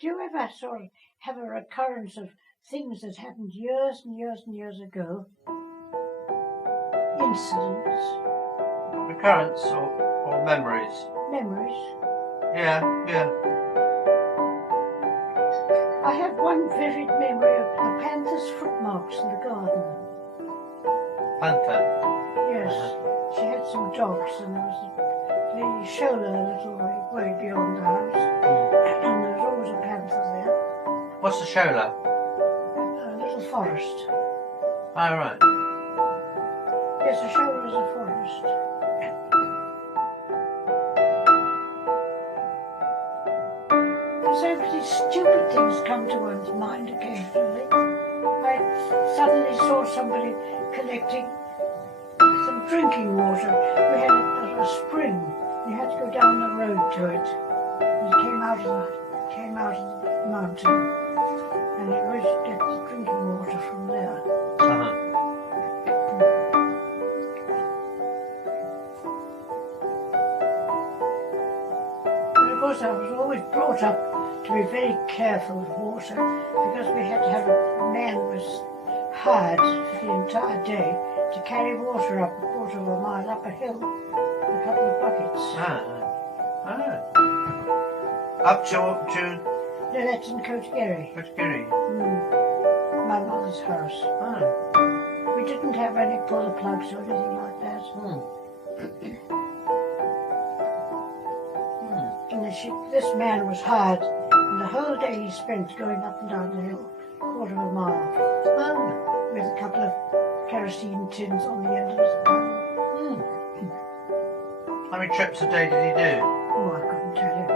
Do you ever sort of have a recurrence of things that happened years and years and years ago? Incidents? Recurrence or memories? Memories? Yeah. I have one vivid memory of the panther's footmarks in the garden. Panther? Yes. She had some dogs and there was the shoulder a little way beyond the house. And there was always a panther there. What's the shola? A little forest. Oh, right. Yes, the shoulder is a forest. So many stupid things come to one's mind occasionally. I suddenly saw somebody collecting some drinking water. We had a spring. You had to go down the road to it. It came out of the mountain, and you always get the drinking water from there. But of course, I was always brought up to be very careful of water, because we had to have a man was hired for the entire day to carry water up a quarter of a mile up a hill, a couple of buckets. Up to No, that's in Kotagiri. Kotagiri. My mother's house. We didn't have any pull plugs or anything like that. And this man was hired, and the whole day he spent going up and down the hill, a quarter of a mile, with a couple of kerosene tins on the end of his gun. How many trips a day did he do? Oh, I couldn't tell you.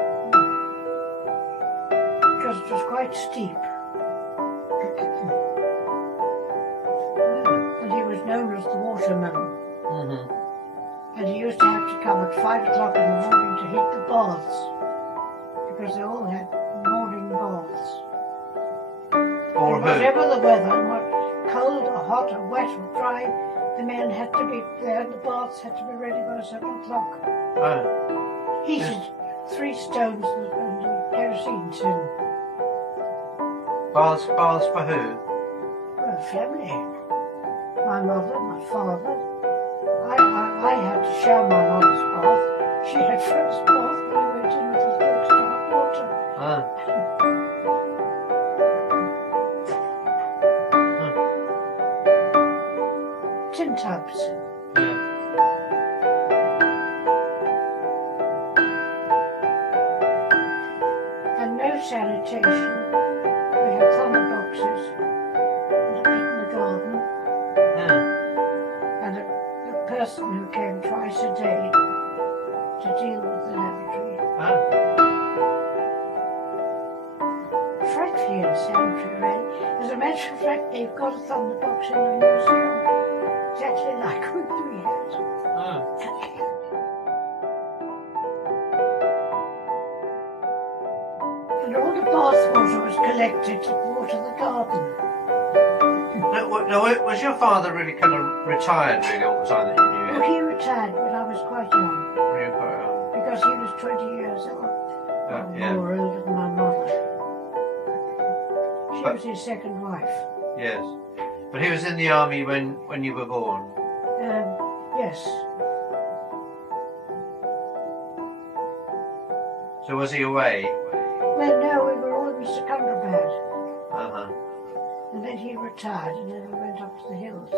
Because it was quite steep. And he was known as the waterman. And he used to have to come at 5 o'clock in the morning to heat the baths, because they all had morning baths. Or who? Whatever the weather, cold or hot or wet or dry, the men had to be there and the baths had to be ready by 7 o'clock. Heated 3 stones and a kerosene tin. Baths for who? Well, family. My mother, my father. I had to share my mother's bath. She had first bath, and I went in with a little start water. Tin tubs. And no sanitation. We had thunder boxes and a pit in the garden. And a person who came twice a day to deal with the lavatory. Frightfully insanitary, really. As a matter of fact, they've got a thunder box in the museum, exactly like what we had. And all the bath water was collected to water the garden. No, was your father really kind of retired really all the time that you knew him? Well, he retired when I was quite young. Really quite young. Because he was 20 years old. More older than my mother. She was his second wife. Yes. But he was in the army when you were born? Yes. So was he away? Well, no, we were all in Secunderabad. Uh-huh. And then he retired, and then we went up to the hills.